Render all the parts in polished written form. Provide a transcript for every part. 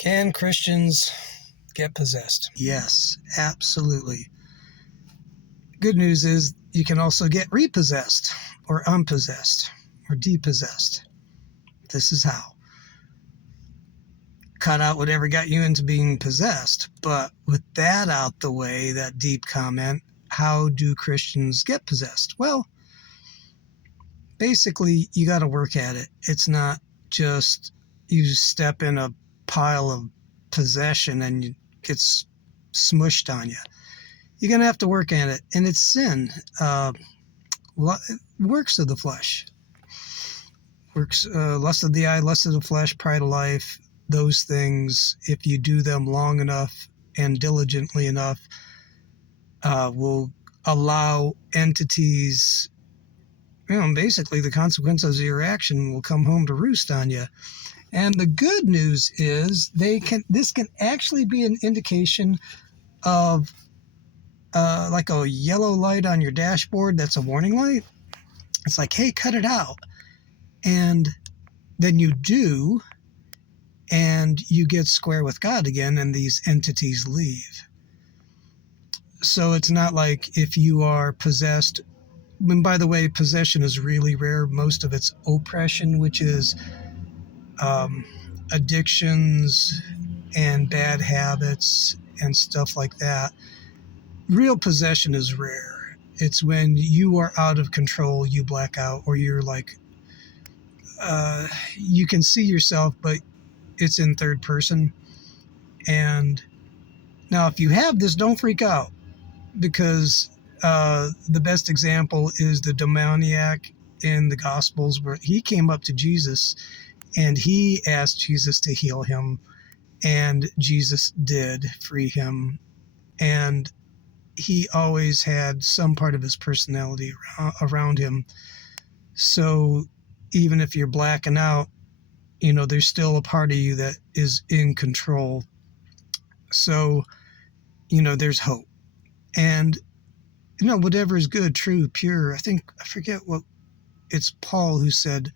Can Christians get possessed? Yes, absolutely. Good news is you can also get repossessed or unpossessed or depossessed. This is how. Cut out whatever got you into being possessed. But with that out the way, that deep comment, how do Christians get possessed? Well, basically, you got to work at it. It's not just you step in a pile of possession and it gets smushed on you. You're going to have to work at it. And it's sin. Works of the flesh. Lust of the eye, lust of the flesh, pride of life. Those things, if you do them long enough and diligently enough, will allow entities, basically the consequences of your action will come home to roost on you. And the good news is this can actually be an indication of like a yellow light on your dashboard that's a warning light. It's like, hey, cut it out. And then you do, and you get square with God again, and these entities leave. So it's not like if you are possessed, and by the way, possession is really rare. Most of it's oppression, which is addictions and bad habits and stuff like that. Real possession is rare. It's when you are out of control, you black out, or you're like, you can see yourself, but it's in third person. And now if you have this, don't freak out, because the best example is the demoniac in the Gospels, where he came up to Jesus and he asked Jesus to heal him, and Jesus did free him. And he always had some part of his personality around him. So even if you're blacking out, there's still a part of you that is in control. So, there's hope. And, whatever is good, true, pure, I forget what, it's Paul who said,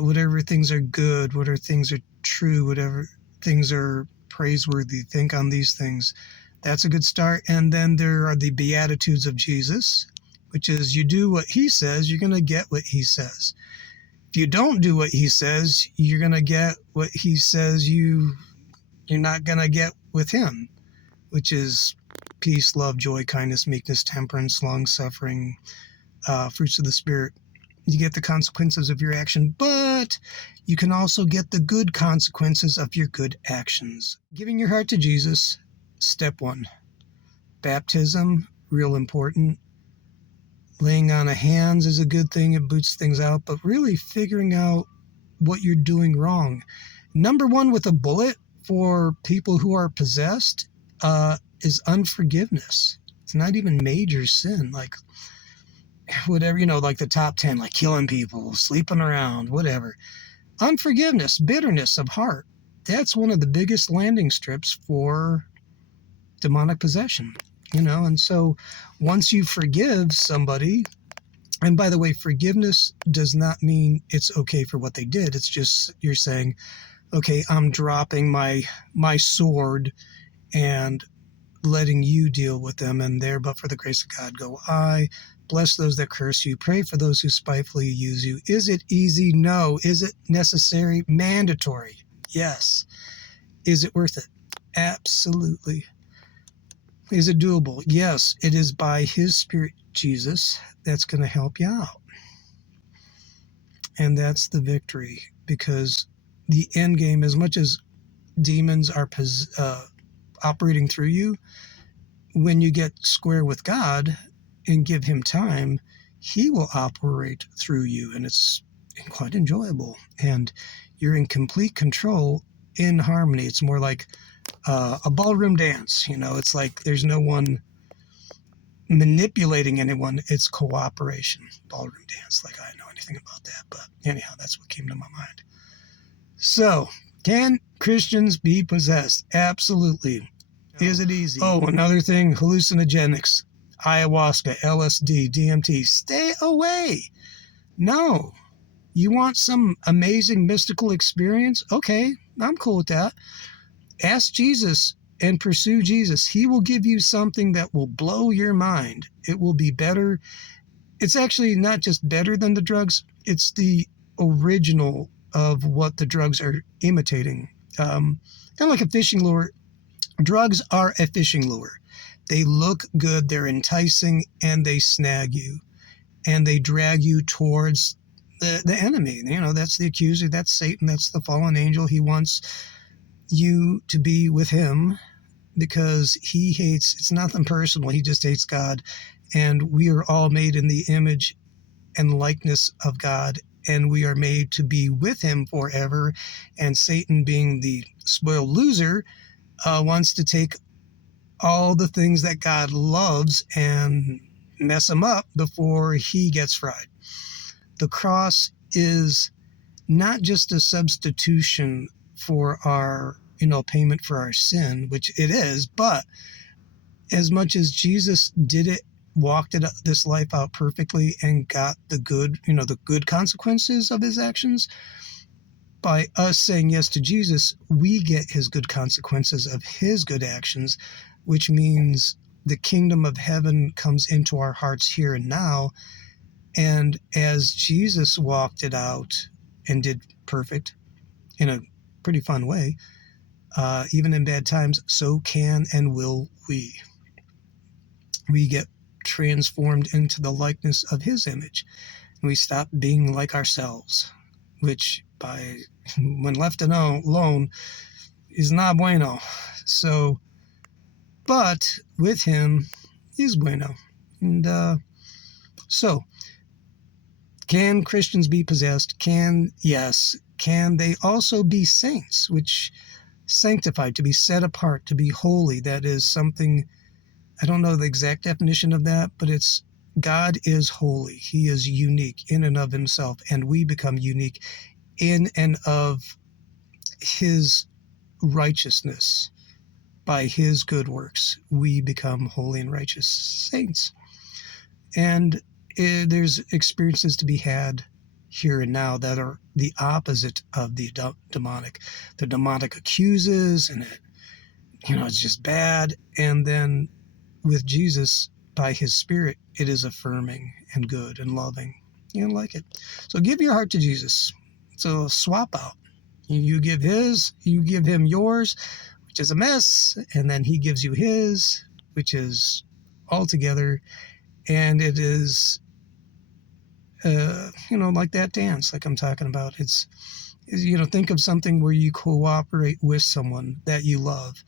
whatever things are good, whatever things are true, whatever things are praiseworthy, think on these things. That's a good start. And then there are the Beatitudes of Jesus, which is you do what he says, you're going to get what he says. If you don't do what he says, you're going to get what he says you're not going to get with him, which is peace, love, joy, kindness, meekness, temperance, long-suffering, fruits of the Spirit. You get the consequences of your action, but you can also get the good consequences of your good actions. Giving your heart to Jesus, step one. Baptism, real important. Laying on of hands is a good thing. It boots things out, but really figuring out what you're doing wrong. Number one with a bullet for people who are possessed is unforgiveness. It's not even major sin, like whatever, like the top 10, like killing people, sleeping around, whatever. Unforgiveness, bitterness of heart. That's one of the biggest landing strips for demonic possession. And so once you forgive somebody, and by the way, forgiveness does not mean it's okay for what they did. It's just you're saying, okay, I'm dropping my sword and letting you deal with them, and there, but for the grace of God, go I. Bless those that curse you. Pray for those who spitefully use you. Is it easy? No. Is it necessary? Mandatory. Yes. Is it worth it? Absolutely. Is it doable? Yes, it is by his Spirit, Jesus, that's going to help you out. And that's the victory, because the end game, as much as demons are operating through you, when you get square with God and give him time, he will operate through you, and it's quite enjoyable. And you're in complete control, in harmony. It's more like a ballroom dance. It's like there's no one manipulating anyone. It's cooperation. Ballroom dance, like I don't know anything about that, but anyhow, that's what came to my mind. So, can Christians be possessed? Absolutely. Is it easy? Oh, another thing, hallucinogenics, ayahuasca, LSD, DMT. Stay away. No. You want some amazing mystical experience? Okay, I'm cool with that. Ask Jesus and pursue Jesus. He will give you something that will blow your mind. It will be better. It's actually not just better than the drugs, it's the original of what the drugs are imitating. Kind of like a fishing lure. Drugs are a fishing lure. They look good, they're enticing, and they snag you. And they drag you towards the enemy. You know, that's the accuser, that's Satan, that's the fallen angel. He wants you to be with him because he hates, it's nothing personal, he just hates God. And we are all made in the image and likeness of God, and we are made to be with him forever. And Satan, being the spoiled loser, wants to take all the things that God loves and mess them up before he gets fried. The cross is not just a substitution for our, payment for our sin, which it is, but as much as Jesus did it, walked this life out perfectly and got the good consequences of his actions, by us saying yes to Jesus, we get his good consequences of his good actions, which means the kingdom of heaven comes into our hearts here and now. And as Jesus walked it out and did perfect in a pretty fun way, even in bad times, so can and will we. We get transformed into the likeness of his image. And we stop being like ourselves, which when left alone is not bueno. So, but with him is bueno. And so, can Christians be possessed? Yes. Can they also be saints, which sanctified, to be set apart, to be holy? That is something, I don't know the exact definition of that, but it's God is holy. He is unique in and of himself, and we become unique in and of his righteousness. By his good works, we become holy and righteous saints. And there's experiences to be had here and now that are the opposite of the demonic. The demonic accuses, and it's just bad. And then with Jesus, by his Spirit, it is affirming and good and loving. You like it. So give your heart to Jesus. So swap out. You give him yours, which is a mess, and then he gives you his, which is all together. And it is, like that dance, like I'm talking about. It's think of something where you cooperate with someone that you love,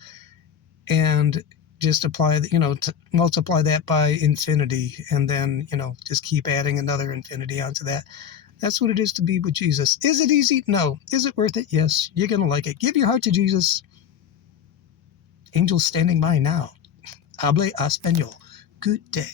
and just apply, multiply that by infinity, and then, just keep adding another infinity onto that. That's what it is to be with Jesus. Is it easy? No. Is it worth it? Yes. You're going to like it. Give your heart to Jesus. Angels standing by now. Hable español. Good day.